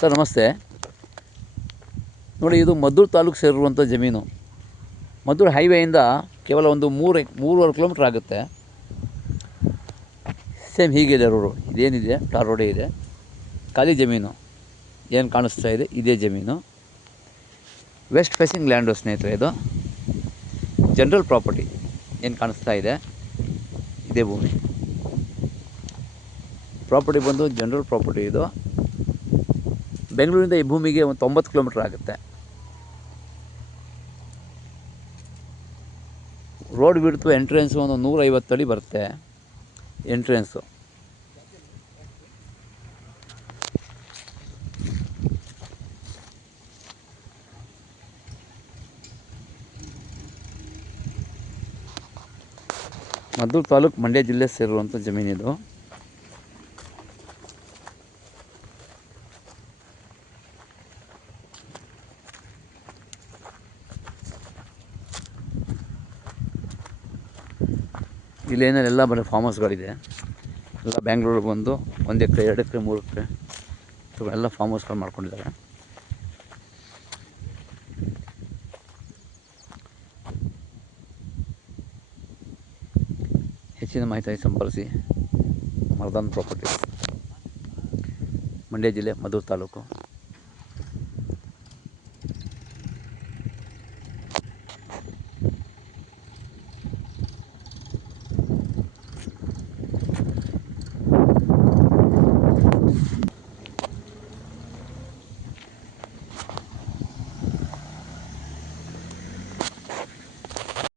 Sir ನಮಸ್ತೆ. ನೋಡಿ, ಇದು ಮದ್ದೂರು ತಾಲೂಕು ಸೇರಿರುವಂಥ ಜಮೀನು. ಮದ್ದೂರು ಹೈವೇಯಿಂದ ಕೇವಲ ಒಂದು 3.5 ಕಿಲೋಮೀಟ್ರ್ ಆಗುತ್ತೆ. ಸೇಮ್ ಹೀಗಿದೆ ರೋಡು. ಇದೇನಿದೆ ಟಾರ್ ರೋಡೇ ಇದೆ. ಖಾಲಿ ಜಮೀನು ಏನು ಕಾಣಿಸ್ತಾ ಇದೆ, ಇದೇ ಜಮೀನು. ವೆಸ್ಟ್ ಫೇಸಿಂಗ್ ಲ್ಯಾಂಡು ಸ್ನೇಹಿತರೆ. ಇದು ಜನರಲ್ ಪ್ರಾಪರ್ಟಿ ಏನು ಕಾಣಿಸ್ತಾ ಇದೆ, ಇದೇ ಭೂಮಿ. ಪ್ರಾಪರ್ಟಿ ಬಂದು ಜನರಲ್ ಪ್ರಾಪರ್ಟಿ. ಇದು ಬೆಂಗಳೂರಿಂದ ಈ ಭೂಮಿಗೆ ಒಂದು 90 ಕಿಲೋಮೀಟ್ರ್ ಆಗುತ್ತೆ. ರೋಡ್ ಬಿಡ್ತು ಎಂಟ್ರೆನ್ಸು ಒಂದು 150 ಅಡಿ ಬರುತ್ತೆ ಎಂಟ್ರೆನ್ಸು. ಮದ್ದೂರು ತಾಲೂಕು, ಮಂಡ್ಯ ಜಿಲ್ಲೆ ಸೇರಿರುವಂಥ ಜಮೀನಿದು. ಇಲ್ಲೇನೆಲ್ಲ ಬರೀ ಫಾರ್ಮ್ ಹೌಸ್ಗಳಿದೆ. ಎಲ್ಲ ಬ್ಯಾಂಗ್ಳೂರಿಗೆ ಬಂದು 1 ಎಕರೆ 2 ಎಕರೆ 3 ಎಕರೆ ಎಲ್ಲ ಫಾರ್ಮ್ ಹೌಸ್ಗಳು ಮಾಡ್ಕೊಂಡಿದ್ದಾರೆ. ಹೆಚ್ಚಿನ ಮಾಹಿತಿಯಾಗಿ ಸಂಪರ್ಕಿಸಿ. ಮರ್ದಾನ್ ಪ್ರಾಪರ್ಟಿ, ಮಂಡ್ಯ ಜಿಲ್ಲೆ, ಮದ್ದೂರು ತಾಲೂಕು.